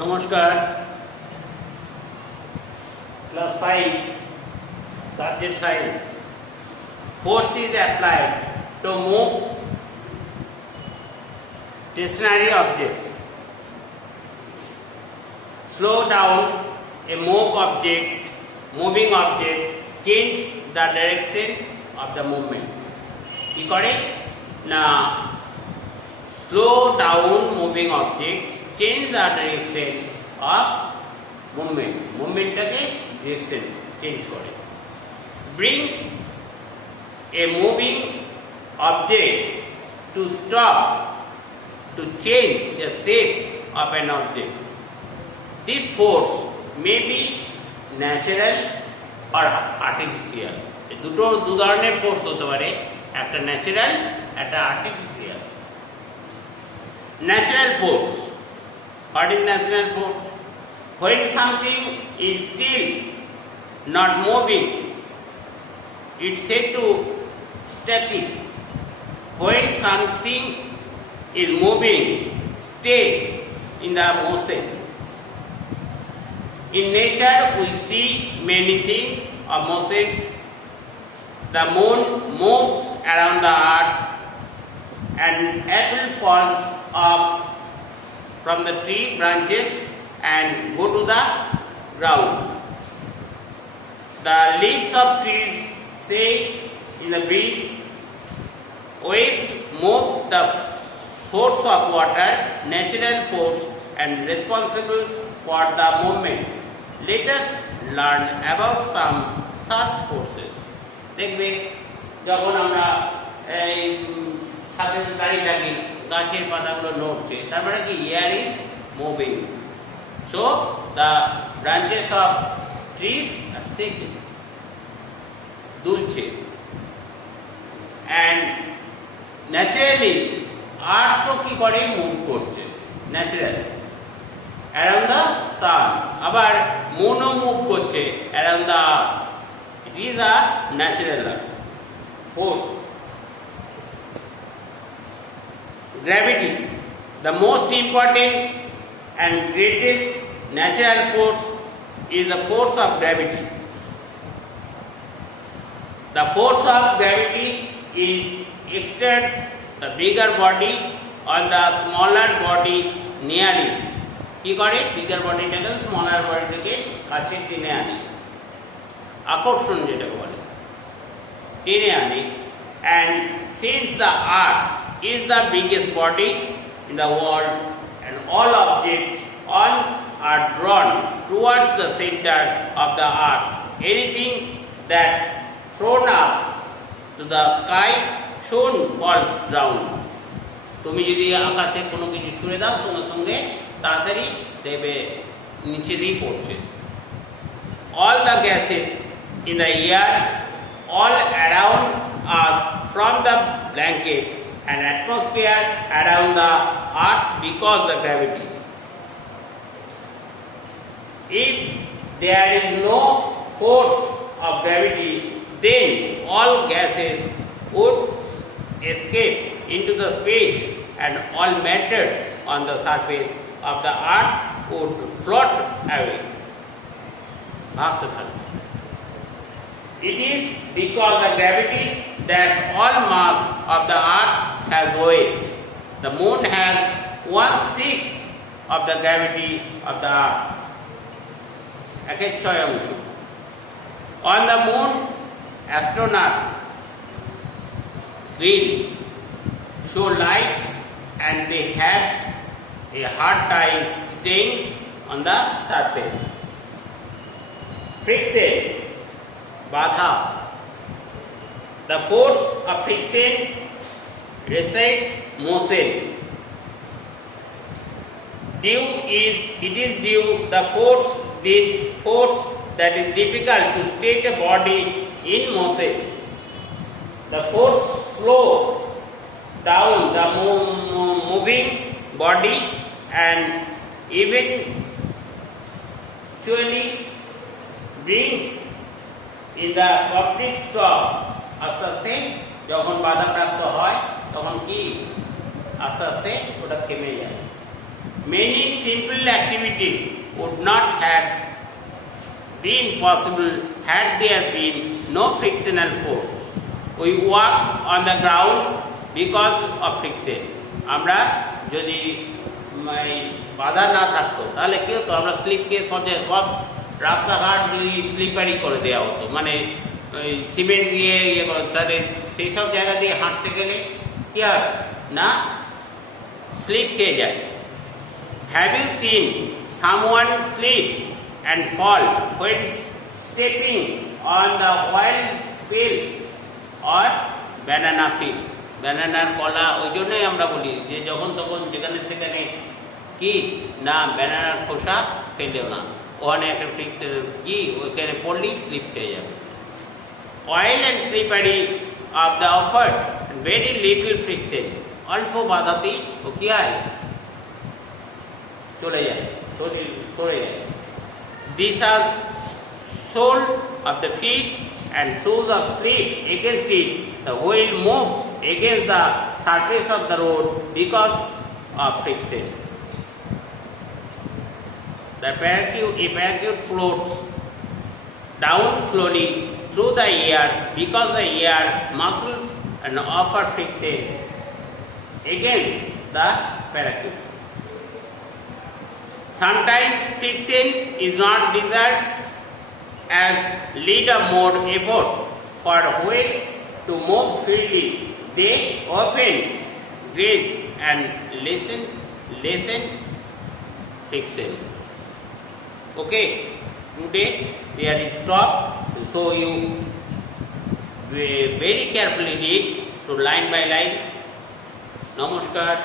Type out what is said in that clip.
নমস্কার, class 5 subject science. Force is applied to move stationary object. Slow down a moving object, change the direction of the movement. কি করে না, slow down moving object, change the direction of movement. মুভমেন্টটাকে direction change করে। Bring a moving object to stop, to change the shape of an object. This force may be natural or artificial. দু ধরনের force হতে পারে, একটা natural, একটা artificial. Natural force, what is natural force? When something is still not moving, it's said to static. When something is moving, stay in the motion. In nature, we see many things of motion. The moon moves around the earth, and apple falls off from the tree branches and go to the ground. The leaves of trees say in the breeze. Waves move the source of water, natural force, and responsible for the movement. Let us learn about some such forces. দেখবে যখন আমরা এই ছাদে দাঁড়িয়ে থাকি, গাছের পাতাগুলো নড়ছে, তারপরে কি air is moving, so the branches of trees are checking, দুলছে। অ্যান্ড ন্যাচারালি আর্থ তো কি করে, মুভ করছে ন্যাচারাল অ্যারাউন্ড দ্য সান। আবার মুনও মুভ করছে around the earth. It is a natural force. Gravity, the most important and greatest natural force, is the force of gravity. The force of gravity is exert the bigger body on the smaller body near it. কি করে, bigger bodyটাকে smaller bodyটাকে কাছে টেনে আনে, আকর্ষণ যেটাকে বলে, টেনে আনে। And since the earth is the biggest body in the world and all objects on are drawn towards the center of the earth, anything that thrown up to the sky soon falls down. তুমি যদি আকাশে কোনো কিছু ছুঁড়ে দাও, সঙ্গে সঙ্গে তাড়াতাড়ি দেবে নিচে দিয়ে পড়ছে। All the gases in the air all around us, from the blanket and atmosphere around the earth, because of gravity. If there is no force of gravity, then all gases would escape into the space and all matter on the surface of the earth would float away. It is because of gravity that all mass of the earth has weight. The moon has 1/6 of the gravity of the earth. On the moon, astronauts will show light and they have a hard time staying on the surface. Friction, Bada. The force of friction resists motion. It is due this force that is difficult to state a body in motion. The force slow down the moving body and eventually brings in the complete stop. আস্তে আস্তে যখন বাধাপ্রাপ্ত হয় তখন কি আস্তে আস্তে ওটা থেমে যায়। many simple activities would not have been possible had there been no frictional force. We walk on the ground because of friction. আমরা যদি বাধা না থাকতো তাহলে কি হতো, আমরা স্লিপকে সব রাস্তাঘাট যদি স্লিপারি করে দেওয়া হতো, মানে ওই সিমেন্ট দিয়ে ইয়ে করে, তাহলে সেই সব জায়গা দিয়ে হাঁটতে গেলে কি হয় না, স্লিপ খেয়ে যায়। Have you seen someone slip and fall when stepping on the oil field or banana field? ব্যানানার কলা ওই জন্যই আমরা বলি যে যখন তখন যেখানে সেখানে কি না ব্যানানার খোসা ফেলেও না, ওখানে একটা ফ্রিক্সের কি ওইখানে পড়লেই স্লিপ খেয়ে যাবে। Oil and slippery of the offered very little friction, অল্প বাধাতেই ও কি হয় চলে যায়, শরীর সরে যায়। These are soles of the feet and shoes of sleep against it. The wheel moves against the surface of the road because of friction. A parachute floats down slowly through the air because the air muscles and offer friction against the parachute. Sometimes friction is not desired as lead a more effort for wheels to move freely. They often graze and lessen friction. Okay, today we are stopped to show you very carefully read to line by line. Namaskar.